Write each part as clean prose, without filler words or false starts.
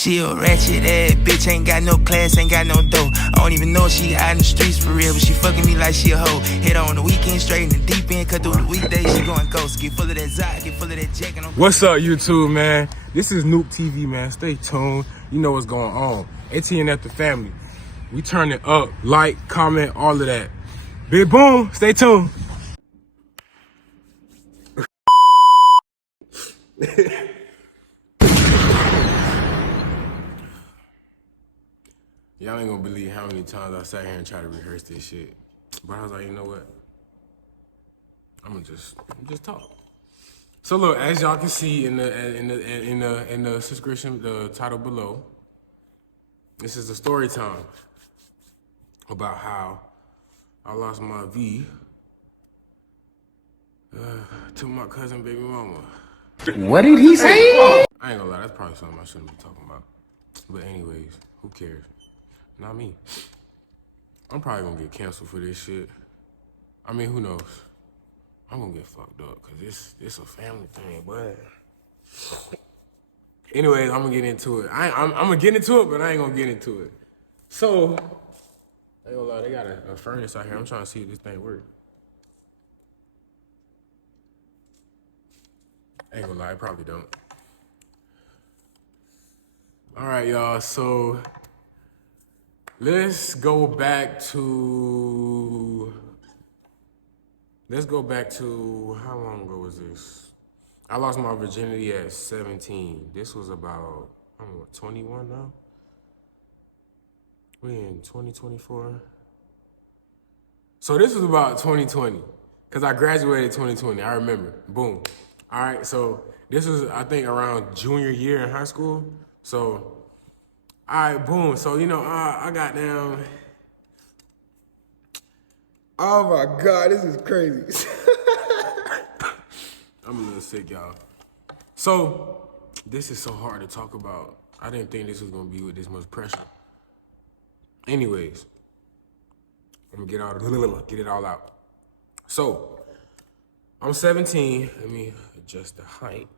She a ratchet ass bitch, ain't got no class, ain't got no dough. I don't even know if she out in the streets for real, but she fucking me like she a hoe. Hit her on the weekend, straight in the deep end, cut through the weekdays, she going ghost. Get full of that Zot, get full of that Jack. What's up, YouTube, man? This is NOOKTV, man. Stay tuned. You know what's going on. AT&F the family. We turn it up. Like, comment, all of that. Big boom. Stay tuned. Y'all ain't gonna believe how many times I sat here and tried to rehearse this shit. But I was like, you know what? I'm just talk. So look, as y'all can see in the subscription, the title below, this is a story time about how I lost my V to my cousin baby mama. What did he say? I ain't gonna lie, that's probably something I shouldn't be talking about. But anyways, who cares? Not me. I'm probably gonna get canceled for this shit. I mean, who knows? I'm gonna get fucked up because it's a family thing, but anyways, I'm gonna get into it. I'm gonna get into it, but I ain't gonna get into it. So, I ain't gonna lie, they got a furnace out here. I'm trying to see if this thing works. I ain't gonna lie, it probably don't. All right, y'all, so let's go back to, how long ago was this? I lost my virginity at 17. This was about, I don't know, 21 now? We in 2024? So this was about 2020, because I graduated 2020, I remember, boom. All right, so this was, I think, around junior year in high school. So, all right, boom. So, you know, I got down. Oh my God, this is crazy. I'm a little sick, y'all. So, this is so hard to talk about. I didn't think this was gonna be with this much pressure. Anyways, I'm gonna get it all out. So, I'm 17. Let me adjust the height.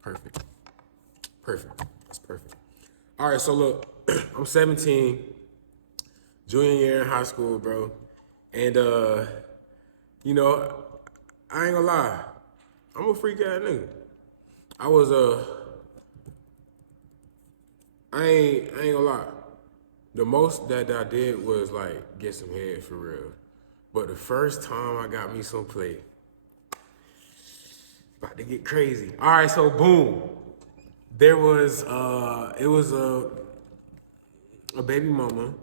Perfect. That's perfect. All right, so look, I'm 17, junior year in high school, bro. And, you know, I ain't gonna lie. I'm a freak ass nigga. I ain't gonna lie. The most that I did was like get some head for real. But the first time I got me some play, about to get crazy. All right, so boom. There was, it was a baby mama,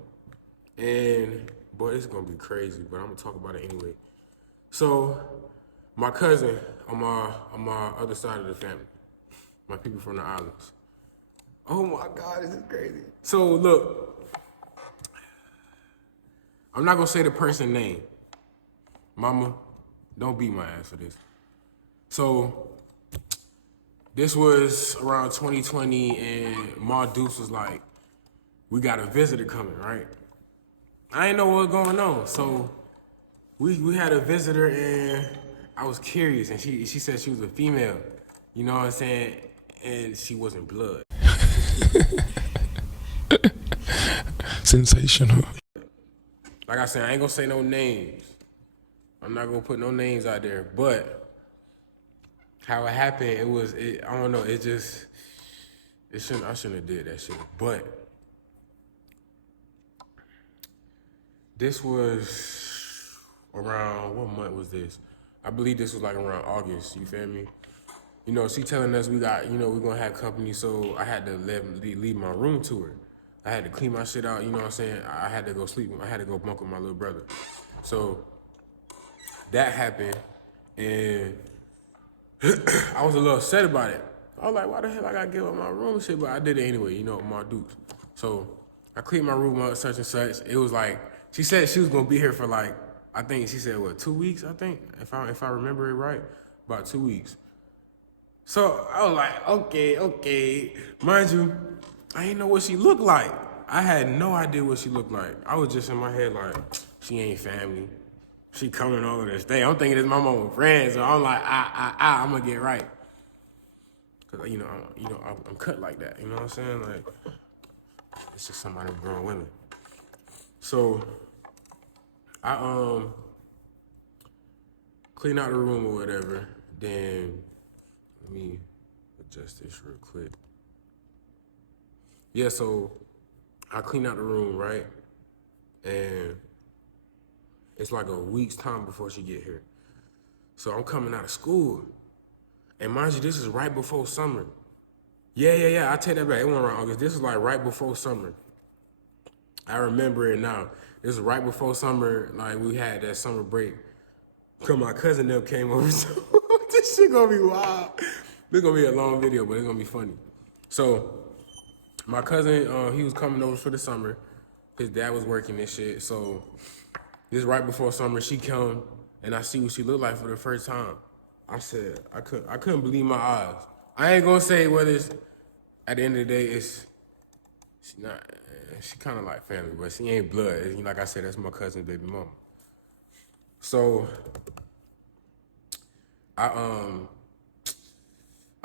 and boy, it's gonna be crazy, but I'm gonna talk about it anyway. So, my cousin on my other side of the family, my people from the islands. Oh my God, this is crazy. So look, I'm not gonna say the person's name. Mama, don't beat my ass for this. So, this was around 2020, and Ma Deuce was like, we got a visitor coming, right? I didn't know what was going on, so we had a visitor, and I was curious, and she said she was a female, you know what I'm saying? And she wasn't blood. Sensational. Like I said, I ain't gonna say no names. I'm not gonna put no names out there, but how it happened, I don't know, I shouldn't have did that shit. But this was around, what month was this? I believe this was like around August, you feel me? You know, she telling us we're gonna have company, so I had to leave my room to her. I had to clean my shit out, you know what I'm saying? I had to go sleep, I had to go bunk with my little brother. So that happened, and I was a little upset about it. I was like, why the hell I gotta give up my room and shit? But I did it anyway, you know, my dudes. So I cleaned my room up, such and such. It was like, she said she was gonna be here for like, I think she said, what, 2 weeks, I think? If I remember it right, about 2 weeks. So I was like, okay. Mind you, I didn't know what she looked like. I had no idea what she looked like. I was just in my head like, she ain't family. She coming over to stay. I'm thinking it's my mama friend, so I'm like, I'm gonna get right. Cause I'm cut like that. You know what I'm saying? Like, it's just somebody grown women. So I clean out the room or whatever. Then let me adjust this real quick. Yeah, so I clean out the room, right? And it's like a week's time before she get here. So I'm coming out of school. And mind you, this is right before summer. Yeah, I take that back. It wasn't around August. This is like right before summer. I remember it now. This is right before summer, like we had that summer break. Cause my cousin them came over, so this shit gonna be wild. This gonna be a long video, but it's gonna be funny. So my cousin, he was coming over for the summer. His dad was working this shit. So this right before summer, she come and I see what she looked like for the first time. I said, I couldn't believe my eyes. I ain't gonna say whether it's, at the end of the day, she kind of like family, but she ain't blood. Like I said, that's my cousin's baby mama. So I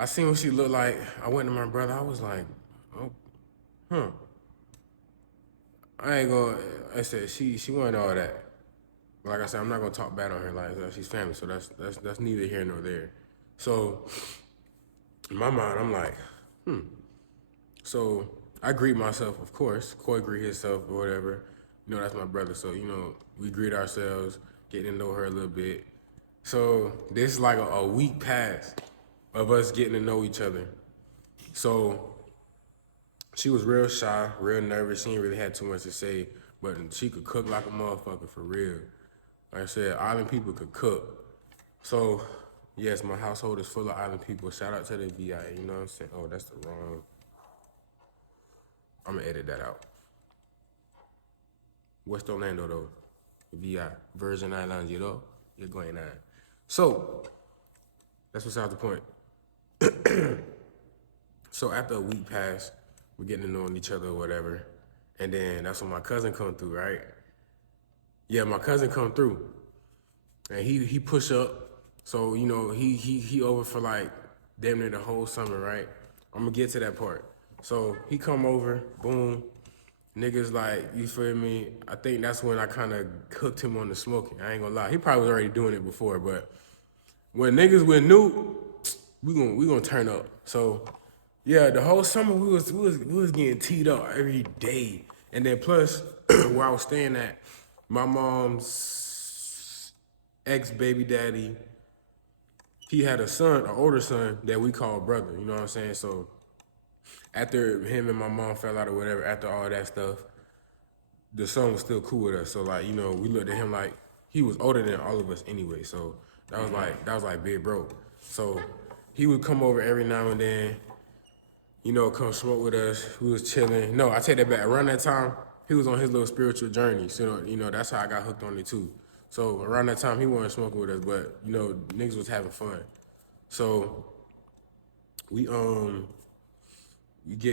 seen what she looked like. I went to my brother. I was like, oh, I said she wasn't all that. Like I said, I'm not gonna talk bad on her. Like she's family, so that's neither here nor there. So in my mind, I'm like, So I greet myself, of course. Coy greet himself or whatever. That's my brother. So we greet ourselves, getting to know her a little bit. So this is like a week past of us getting to know each other. So she was real shy, real nervous. She didn't really have too much to say, but she could cook like a motherfucker for real. Like I said, island people could cook. So yes, my household is full of island people. Shout out to the VI, you know what I'm saying? Oh, that's the wrong. I'm gonna edit that out. West Orlando though, VI, Virgin Islands, you're going on. So that's besides the point. So after a week passed, we're getting to know each other or whatever, and then that's when my cousin come through, right? Yeah, my cousin come through, and he push up. So he over for like damn near the whole summer, right? I'm gonna get to that part. So he come over, boom, niggas like, you feel me? I think that's when I kind of hooked him on the smoking. I ain't gonna lie, he probably was already doing it before, but when niggas with Nuke, we gonna turn up. So yeah, the whole summer we was getting teed up every day, and then plus where I was staying at, my mom's ex baby daddy, he had a son, an older son that we call brother. You know what I'm saying? So after him and my mom fell out or whatever, after all that stuff, the son was still cool with us. So like, we looked at him like he was older than all of us anyway. So that was like big bro. So he would come over every now and then, come smoke with us. We was chilling. No, I take that back. Around that time, he was on his little spiritual journey. So that's how I got hooked on it too. So around that time, he wasn't smoking with us, but niggas was having fun. So we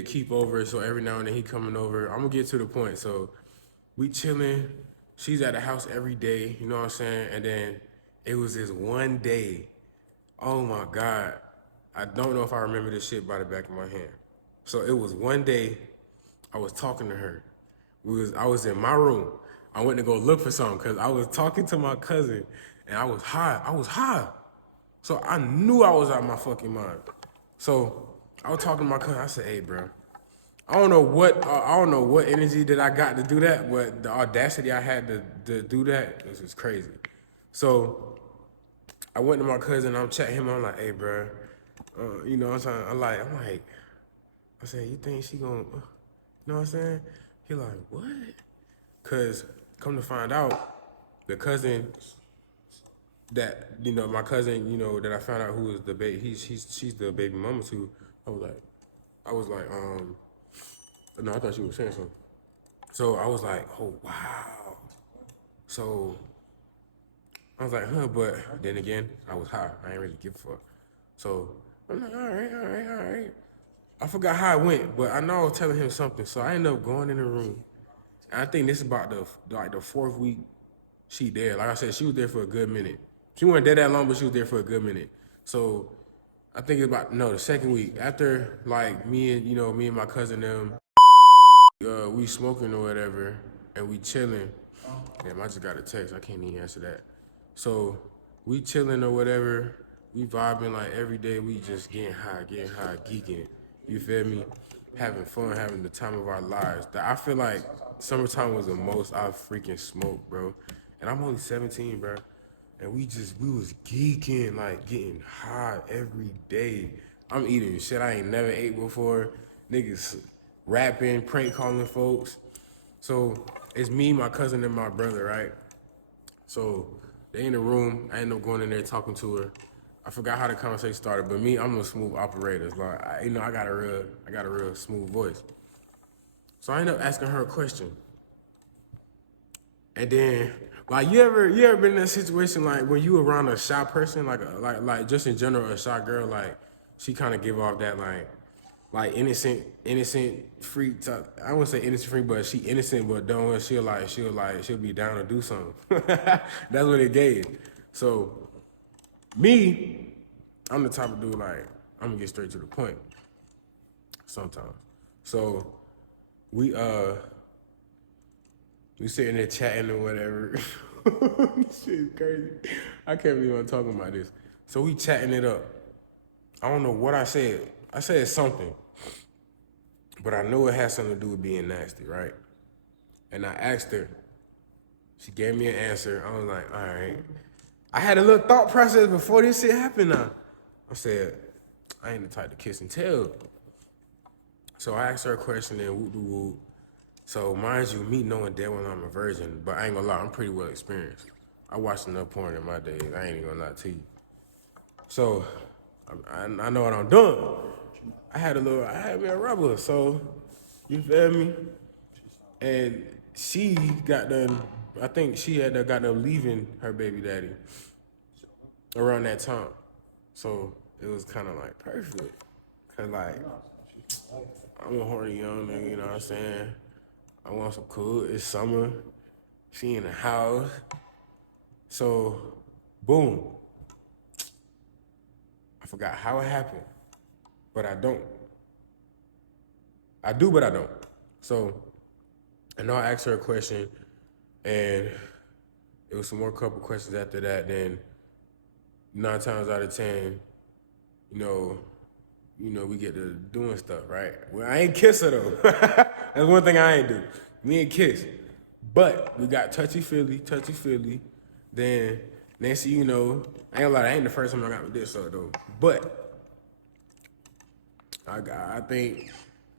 keep over. So every now and then he coming over. I'm gonna get to the point. So we chilling. She's at the house every day. You know what I'm saying? And then it was this one day. Oh my God. I don't know if I remember this shit by the back of my hand. So it was one day I was talking to her. I was in my room. I went to go look for something because I was talking to my cousin and I was high. So I knew I was out of my fucking mind. So I was talking to my cousin. I said, hey, bro, I don't know what energy that I got to do that, but the audacity I had to do that was just crazy. So I went to my cousin. I'm chatting him. I'm like, hey, bro, I said, you think she gonna, you know what I'm saying? He like, what? Cause come to find out, the cousin that, my cousin, that I found out who was the baby, she's the baby mama to, I was like, no, I thought she was saying something. So I was like, oh, wow. So I was like, but then again, I was high. I ain't really give a fuck. So I'm like, all right. I forgot how it went, but I know I was telling him something. So I ended up going in the room. And I think this is about the fourth week she there. Like I said, she was there for a good minute. She wasn't there that long, but she was there for a good minute. So I think it's about, no, the second week. After, like, me and my cousin them, we smoking or whatever, and we chilling. Damn, I just got a text. I can't even answer that. So, we chilling or whatever. We vibing like every day. We just getting high, geeking. You feel me? Having fun, having the time of our lives. I feel like summertime was the most I've freaking smoked, bro. And I'm only 17, bro. And we was geeking, like getting high every day. I'm eating shit I ain't never ate before. Niggas rapping, prank calling folks. So it's me, my cousin, and my brother, right? So they in the room. I end up going in there talking to her. I forgot how the conversation started, but me, I'm a smooth operator. Like I got a real smooth voice. So I end up asking her a question. And then, like, you ever been in a situation like when you around a shy person, like just in general, a shy girl, like she kind of give off that like innocent freak type. I wouldn't say innocent freak, but she innocent but don't. She'll be down to do something. That's what it gave. So me, I'm the type of dude like I'm gonna get straight to the point. Sometimes. So we sitting there chatting or whatever. This shit is crazy. I can't believe I'm talking about this. So we chatting it up. I don't know what I said. I said something. But I know it has something to do with being nasty, right? And I asked her. She gave me an answer. I was like, all right. I had a little thought process before this shit happened now. I said, I ain't the type to kiss and tell. So I asked her a question and whoop-de-whoop. So mind you, me knowing dead well I'm a virgin, but I ain't gonna lie, I'm pretty well experienced. I watched enough porn in my days. I ain't even gonna lie to you. So I know what I'm doing. I had me a rubber, so you feel me? And she got done, I think she had got done leaving her baby daddy around that time. So it was kind of like perfect. Cause like, I'm a horny young nigga, you know what I'm saying? I want some cool. It's summer. She in the house. So, boom. I forgot how it happened, but I don't. I do, but I don't. So, I know I asked her a question, and it was some more couple questions after that. Then 9 times out of 10, we get to doing stuff, right? Well, I ain't kiss her though. That's one thing I ain't do. We ain't kiss. But we got touchy-feely. Then, next thing you know, I ain't gonna lie, that ain't the first time I got with this up though. But I think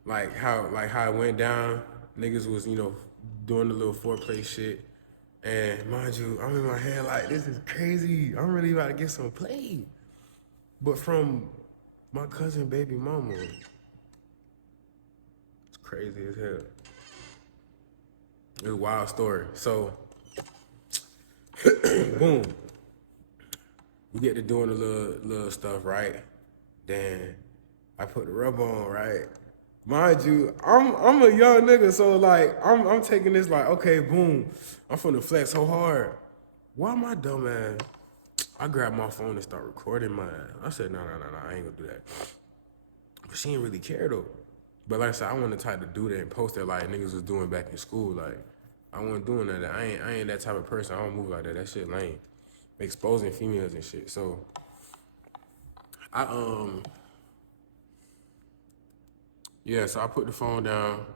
like how it went down, niggas was, doing the little foreplay shit. And mind you, I'm in my head like, this is crazy. I'm really about to get some play. But from my cousin baby mama, it's crazy as hell. It's a wild story. So, boom. We get to doing the little stuff, right? Then I put the rubber on, right? Mind you, I'm a young nigga, so like I'm taking this like, okay, boom, I'm finna flex so hard. Why my dumb ass? I grabbed my phone and start recording mine. I said, no, I ain't gonna do that. But she didn't really care though. But like I said, I wasn't the type to do that and post that like niggas was doing back in school. Like, I wasn't doing that. I ain't that type of person. I don't move like that. That shit lame. Exposing females and shit. So, so I put the phone down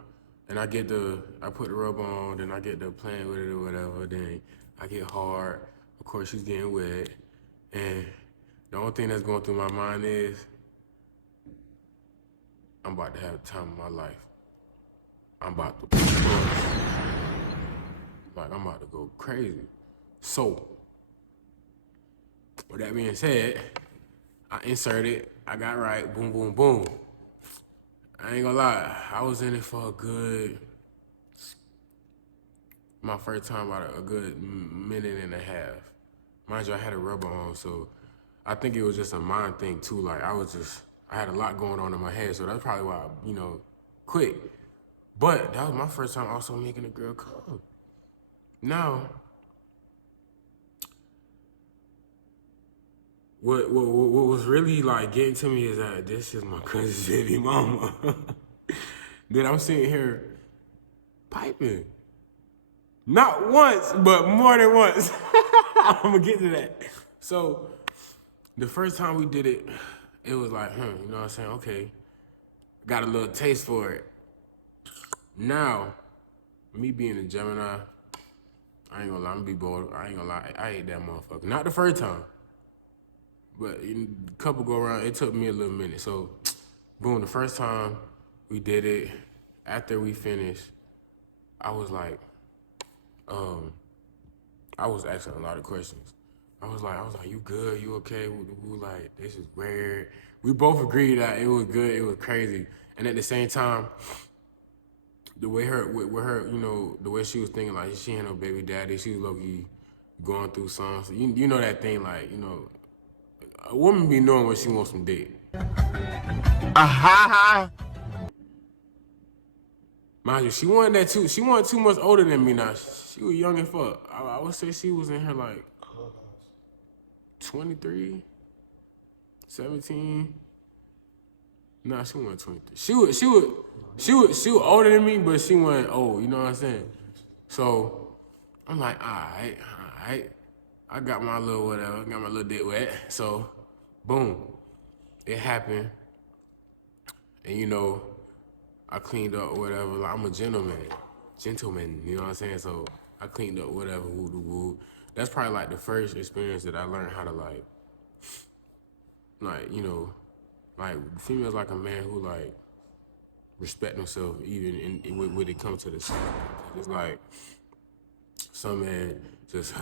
and I put the rub on, then I get to playing with it or whatever. Then I get hard. Of course, she's getting wet. And the only thing that's going through my mind is, I'm about to have the time of my life. I'm about to I'm about to go crazy. So, with that being said, I inserted, I got right, boom, boom, boom. I ain't gonna lie, I was in it for my first time about a good minute and a half. Mind you, I had a rubber on, so I think it was just a mind thing too. Like I had a lot going on in my head, so that's probably why I, quit. But that was my first time also making a girl come. Now, what was really like getting to me is that this is my cousin's baby mama. Then I'm sitting here piping. Not once, but more than once. I'm gonna get to that. So the first time we did it, it was like, you know what I'm saying? Okay, got a little taste for it. Now, me being a Gemini, I ain't gonna lie, I'm gonna be bold. I ain't gonna lie, I ate that motherfucker. Not the first time, but a couple go around, it took me a little minute. So, boom, the first time we did it, after we finished, I was like, I was asking a lot of questions. I was like, you good? You okay? We like, this is weird. We both agreed that it was good, it was crazy. And at the same time, the way with her, you know, the way she was thinking, like, she ain't no baby daddy, she was low-key going through something. So you know that thing, like, you know, a woman be knowing when she wants some dick. Mind you, she wasn't too much older than me now. She was young as fuck. I would say she was in her like 23, 17. Nah, she wasn't 23. She was older than me, but she wasn't old, you know what I'm saying? So I'm like, all right. I got my little whatever, got my little dick wet. So boom, it happened. And you know, I cleaned up whatever. Like, I'm a gentleman, you know what I'm saying? So I cleaned up whatever, woo. That's probably like the first experience that I learned how to like, you know, like females like a man who like respect himself even when it comes to the sex. It's like some man just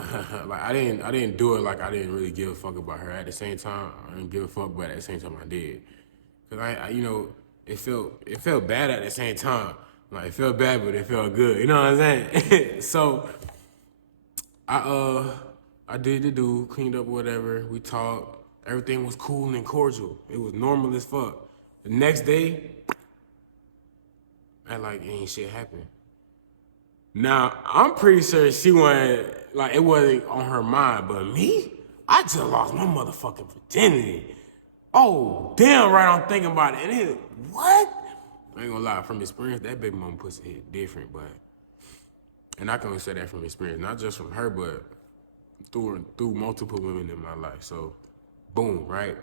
like I didn't do it like I didn't really give a fuck about her. At the same time, I didn't give a fuck, but at the same time I did. Cause I you know, it felt bad at the same time. Like, it felt bad, but it felt good. You know what I'm saying? So I did the do, cleaned up whatever. We talked. Everything was cool and cordial. It was normal as fuck. The next day, I like ain't shit happened. Now I'm pretty sure she wasn't like it wasn't on her mind, but me, I just lost my motherfucking virginity. Oh, damn right, I'm thinking about it. And it, what? I ain't gonna lie, from experience, that baby mama pussy hit different, but, and I can only say that from experience, not just from her, but through multiple women in my life. So, boom, right?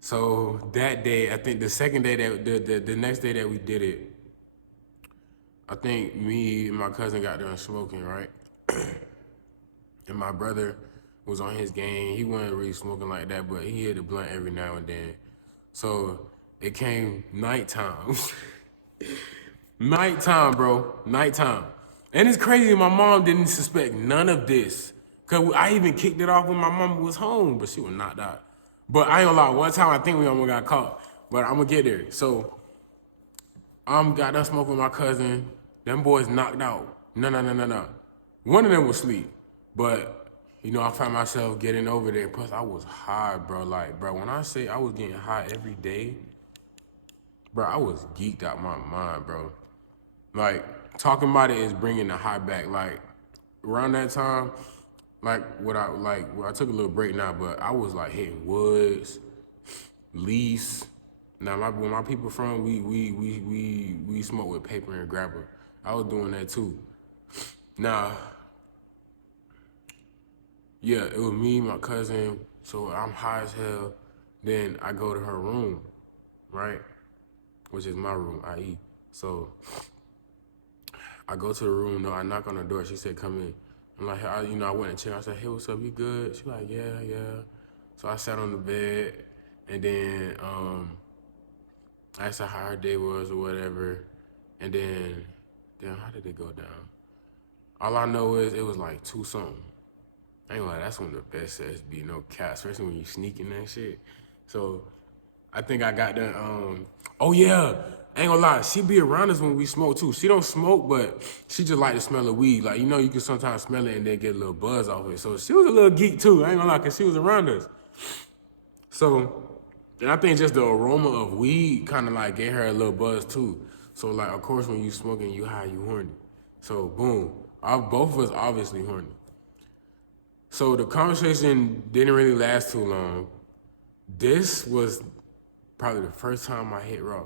So that day, I think the second day the next day that we did it, I think me and my cousin got done smoking, right? And my brother was on his game. He wasn't really smoking like that, but he hit a blunt every now and then. So it came nighttime. Nighttime, bro. Nighttime. And it's crazy, my mom didn't suspect none of this. Cause I even kicked it off when my mama was home, but she was knocked out. But I ain't gonna lie, one time I think we almost got caught. But I'm gonna get there. So got done smoking with my cousin. Them boys knocked out. No. One of them was asleep. But you know, I found myself getting over there. Plus, I was high, bro. Like, bro, when I say I was getting high every day, bro, I was geeked out my mind, bro. Like, talking about it is bringing the high back. Like, around that time, I took a little break now, but I was like hitting woods, leaves. Now, where my people from, we smoke with paper and grabber. I was doing that too. Now, yeah, it was me, my cousin, so I'm high as hell. Then I go to her room, right? Which is my room, i.e. So I go to the room, no, I knock on the door. She said, come in. I'm like, I went and checked. I said, hey, what's up, you good? She like, yeah. So I sat on the bed, and then I asked her how her day was or whatever. And then, damn, how did it go down? All I know is it was like 2-something. I ain't gonna lie, that's one of the best sets be, no cap, especially when you sneaking that shit. So I think I got done, oh yeah, I ain't gonna lie, she be around us when we smoke too. She don't smoke, but she just like the smell of weed. Like, you know, you can sometimes smell it and then get a little buzz off it. So she was a little geek too, I ain't gonna lie, cause she was around us. So, and I think just the aroma of weed kind of like gave her a little buzz too. So like, of course, when you smoking, you high, you horny. So boom, both of us obviously horny. So the conversation didn't really last too long. This was probably the first time I hit raw.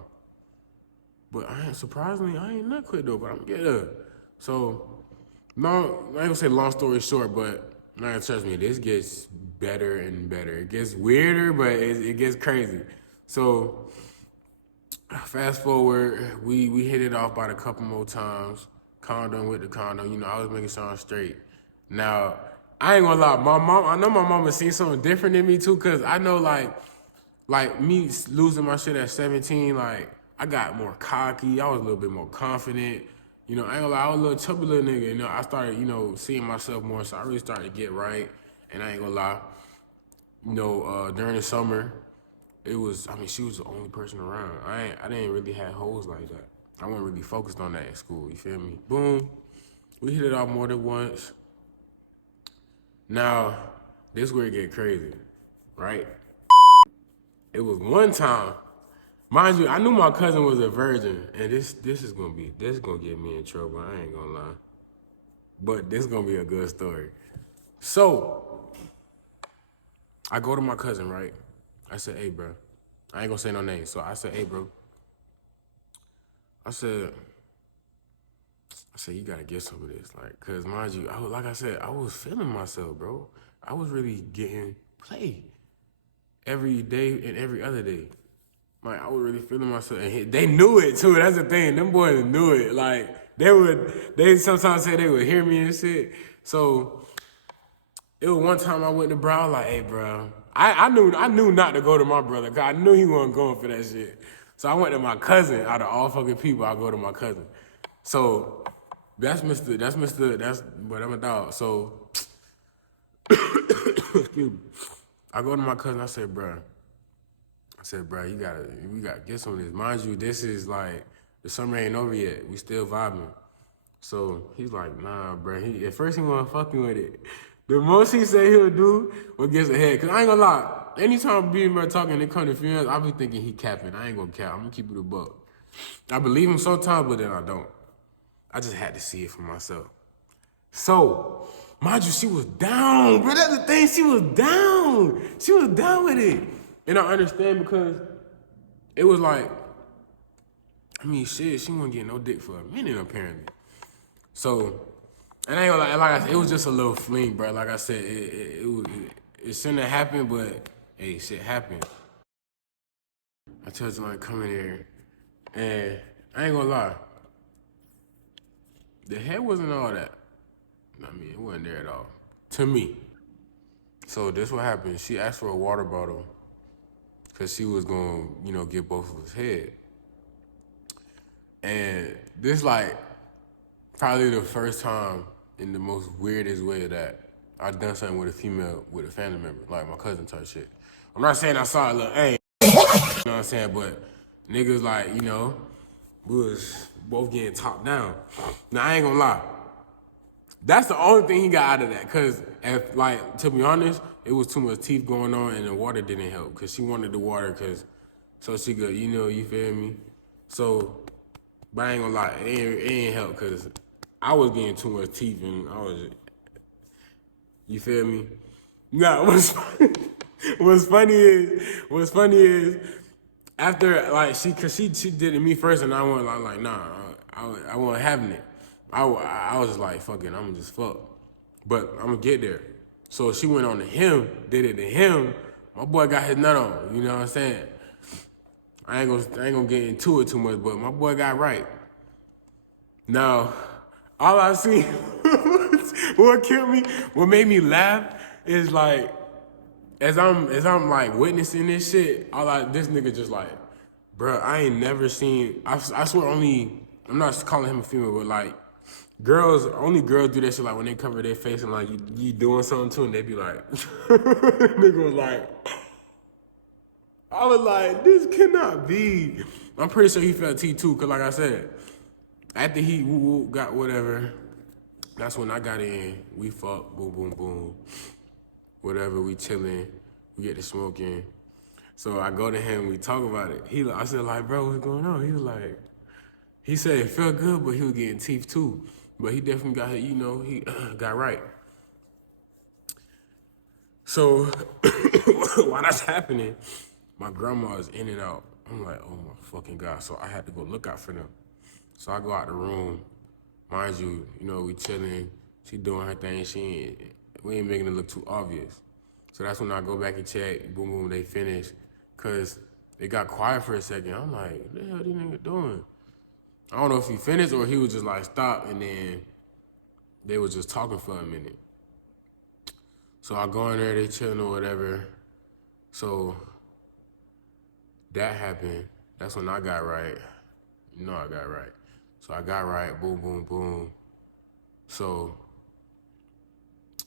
But surprisingly, I ain't not quit though, but I'm getting up. So, no, I ain't gonna say long story short, but man, trust me, this gets better and better. It gets weirder, but it gets crazy. So, fast forward, we hit it off about a couple more times. Condom with the condom, you know, I was making sure I'm straight. Now, I ain't gonna lie, I know my mama seen something different in me too, cause I know like me losing my shit at 17, like I got more cocky, I was a little bit more confident. You know, I ain't gonna lie, I was a little chubby little nigga, you know, I started, you know, seeing myself more, so I really started to get right. And I ain't gonna lie, you know, during the summer, she was the only person around. I didn't really have hoes like that. I wasn't really focused on that in school, you feel me? Boom, we hit it off more than once. Now, this where it get crazy, right? It was one time, mind you, I knew my cousin was a virgin, and this is gonna get me in trouble, I ain't gonna lie. But this is gonna be a good story. So, I go to my cousin, right? I said, hey, bro. I ain't gonna say no name. So I said, hey, bro. I said, you gotta get some of this. Like, cause mind you, like I said, I was feeling myself, bro. I was really getting play every day and every other day. Like, I was really feeling myself. And they knew it too. That's the thing. Them boys knew it. Like, they sometimes say they would hear me and shit. So it was one time I went to bro, I was like, hey, bro. I knew not to go to my brother, cause I knew he wasn't going for that shit. So I went to my cousin. Out of all fucking people, I go to my cousin. So that's but I'm a dog. So excuse me. I go to my cousin. I said, bro, we gotta get some of this. Mind you, this is like the summer ain't over yet. We still vibing. So he's like, nah, bro. At first he wasn't fucking with it. The most he said he'll do was get ahead. Cause I ain't gonna lie. Anytime me and bro talking, they come to females, I be thinking he capping. I ain't gonna cap. I'm gonna keep it a buck. I believe him sometimes, but then I don't. I just had to see it for myself. So, mind you, she was down, bro. That's the thing. She was down. She was down with it. And I understand because it was like, shit, she wasn't getting no dick for a minute, apparently. So, and I ain't gonna lie, like I said, it was just a little fling, bro. Like I said, it shouldn't have happened, but hey, shit happened. I told you like come in here, and I ain't gonna lie, the head wasn't all that. It wasn't there at all to me. So this what happened. She asked for a water bottle because she was gonna, get both of us head. And this like probably the first time in the most weirdest way that I done something with a female, with a family member, like my cousin type shit. I'm not saying I saw it, look, hey, you know what I'm saying? But niggas like, we was both getting top down. Now, I ain't gonna lie. That's the only thing he got out of that. Because, to be honest, it was too much teeth going on and the water didn't help. Because she wanted the water so she could, you feel me? So, but I ain't gonna lie, it ain't help because I was getting too much teeth and I was, you feel me? Nah, what's funny is, after, cause she did it me first and I went like nah, I wasn't having it. I was just like, fuck it, I'm just fuck. But I'm gonna get there. So she went on to him, did it to him. My boy got his nut on, you know what I'm saying? I ain't gonna get into it too much, but my boy got right. Now, all I see, what killed me, what made me laugh is like, as I'm like witnessing this shit, this nigga just like, bruh, I ain't never seen, I swear I'm not calling him a female, but like, only girls do that shit like when they cover their face and like you doing something to them, they be like, nigga was like, I was like, this cannot be. I'm pretty sure he felt T2, cause like I said, after he got whatever, that's when I got in. We fuck, boom, boom, boom. Whatever, we chilling, we get to smoking. So I go to him, we talk about it. I said like, bro, what's going on? He was like, he said it felt good, but he was getting teeth too. But he definitely got, he got right. So while that's happening, my grandma is in and out. I'm like, oh my fucking God. So I had to go look out for them. So I go out the room. Mind you, we chilling. She doing her thing. We ain't making it look too obvious. So that's when I go back and check. Boom, boom, they finished. Cause it got quiet for a second. I'm like, what the hell these niggas doing? I don't know if he finished or he was just like, stop. And then they was just talking for a minute. So I go in there, they chilling or whatever. So that happened. That's when I got right. I got right. So I got right, boom, boom, boom. So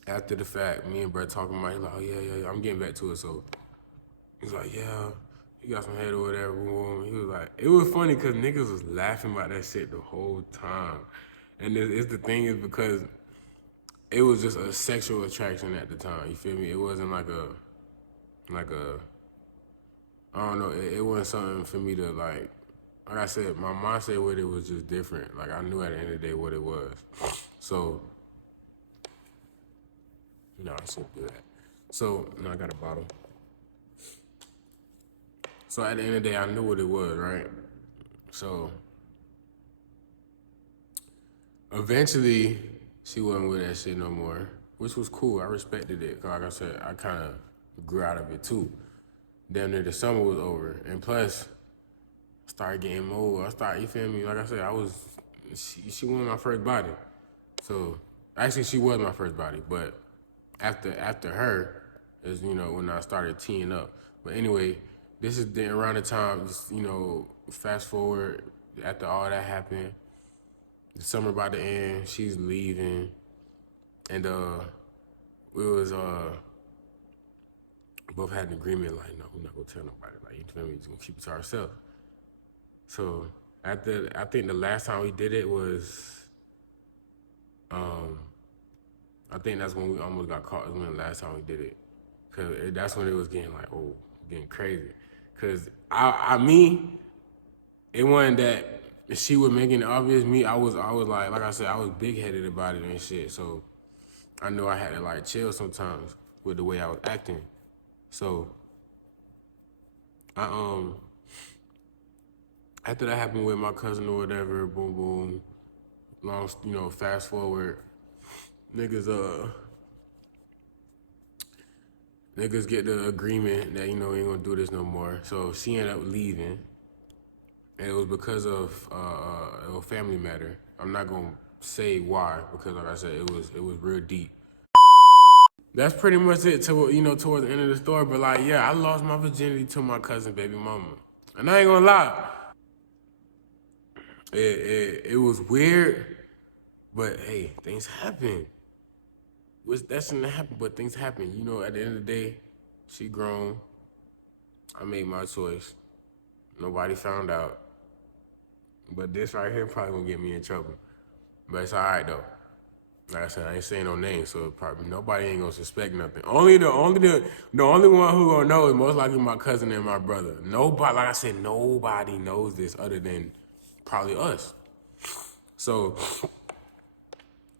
after the fact, me and Brett talking about it, like, oh yeah, I'm getting back to it. So he's like, yeah, you got some head or whatever, boom, boom. He was like, it was funny because niggas was laughing about that shit the whole time. And it's the thing is because it was just a sexual attraction at the time, you feel me? It wasn't like a, I don't know, it wasn't something for me to like I said, my mindset with it was just different. Like I knew at the end of the day what it was. So, I shouldn't do that. So, I got a bottle. So at the end of the day, I knew what it was, right? So, eventually, she wasn't with that shit no more, which was cool. I respected it. Cause like I said, I kind of grew out of it too. Damn near the summer was over. And plus, I started getting more. You feel me? Like I said, she was my first body. So, actually, she was my first body. But after her is, when I started teeing up. But anyway, this is around the time, fast forward, after all that happened, the summer about to end, she's leaving. And we was both had an agreement, like, no, we're not gonna tell nobody. Like, you feel me? Just gonna keep it to ourselves. So I think the last time we did it was, I think that's when we almost got caught. Was when the last time we did it, cause that's when it was getting like, getting crazy. Cause it wasn't that she was making it obvious. Me, I was like I said, I was big headed about it and shit. So I knew I had to like chill sometimes with the way I was acting. So I after that happened with my cousin or whatever, boom boom, fast forward, niggas get the agreement that we ain't gonna do this no more. So she ended up leaving, and it was because of a family matter. I'm not gonna say why because, like I said, it was real deep. That's pretty much it. Towards the end of the story. But like, yeah, I lost my virginity to my cousin, baby mama, and I ain't gonna lie. It was weird, but hey, things happen. That shouldn't happen, but things happen. At the end of the day, she grown. I made my choice. Nobody found out. But this right here probably gonna get me in trouble. But it's all right though. Like I said, I ain't saying no names, so probably nobody ain't gonna suspect nothing. The only one who gonna know is most likely my cousin and my brother. Nobody, like I said, nobody knows this other than probably us. So,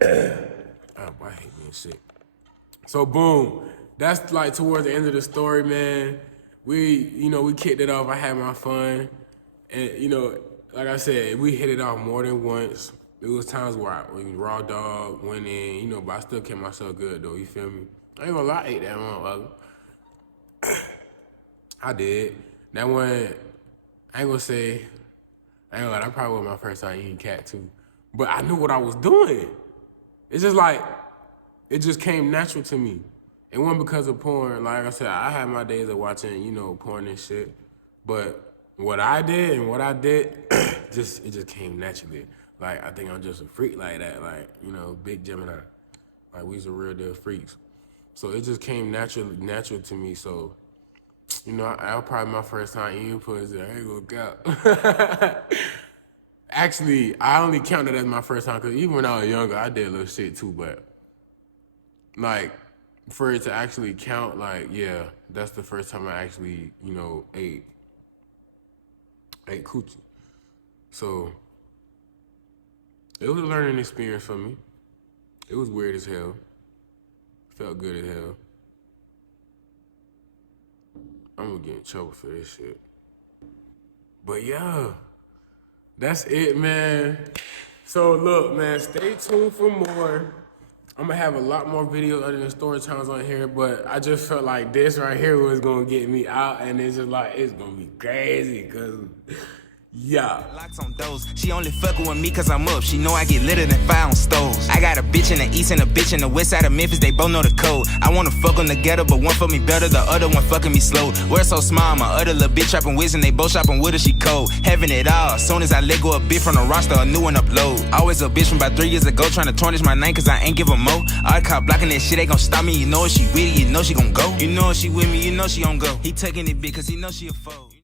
I hate being sick. So boom, that's like towards the end of the story, man. We kicked it off. I had my fun, and like I said, we hit it off more than once. It was times where we raw dog went in, but I still kept myself good though. You feel me? I ain't gonna lie, I ate that motherfucker. I did. That one, I ain't gonna lie, that probably was my first time eating cat too. But I knew what I was doing. It's just like, it just came natural to me. It wasn't because of porn. Like I said, I had my days of watching, porn and shit. But what I did, it just came naturally. Like, I think I'm just a freak like that. Like, big Gemini. Like, we's a real deal freaks. So it just came natural to me. So, that was probably my first time eating pussy. I ain't gonna count. Actually, I only counted as my first time because even when I was younger, I did a little shit too. But, like, for it to actually count, like, yeah, that's the first time I actually, ate coochie. So, it was a learning experience for me. It was weird as hell. Felt good as hell. I'm gonna get in trouble for this shit. But yeah, that's it, man. So look, man, stay tuned for more. I'm gonna have a lot more videos other than story times on here, but I just felt like this right here was gonna get me out, and it's just like, it's gonna be crazy, cause yeah. Locks on doors. She only fucking with me cause I'm up. She know I get litter than fire on stoves. I got a bitch in the east and a bitch in the west side of Memphis. They both know the code. I wanna fuck them together, but one fuck me better, the other one fucking me slow. We're so small, my other little bitch trapping whiz and they both shopping with her, she cold. Having it all. Soon as I let go a bit from the roster, a new one upload. Always a bitch from about 3 years ago trying to tarnish my name cause I ain't give a mo. I caught blocking that shit, they gon' stop me. You know if she with it, you know she gon' go. You know if she with me, you know she gon' go. He taking it big cause he know she a foe.